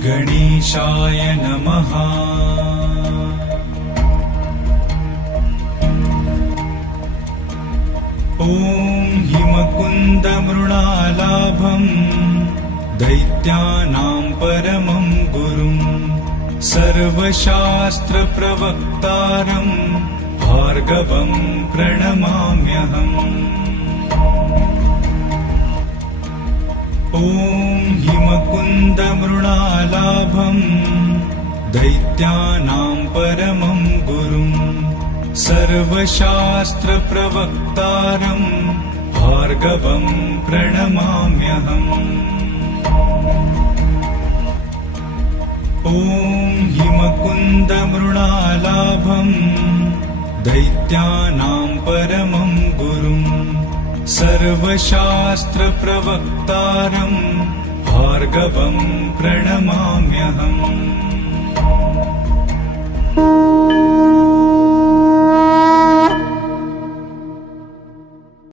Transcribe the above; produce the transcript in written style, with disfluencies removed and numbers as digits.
श्रीगणेशाय नमः। ॐ हिमकुन्दमृणालाभम् दैत्यानां परमं गुरुम् सर्वशास्त्रप्रवक्तारम् भार्गवं प्रणमाम्यहम्। ॐ हिमकुन्दमृणालाभम् दैत्यानां परमं गुरुम् सर्वशास्त्रप्रवक्तारम् भार्गवं प्रणमाम्यहम्। ॐ हिमकुन्दमृणालाभम् दैत्यानां परमं गुरुम् सर्वशास्त्रप्रवक्तारम् भार्गवं प्रणमाम्यहम्।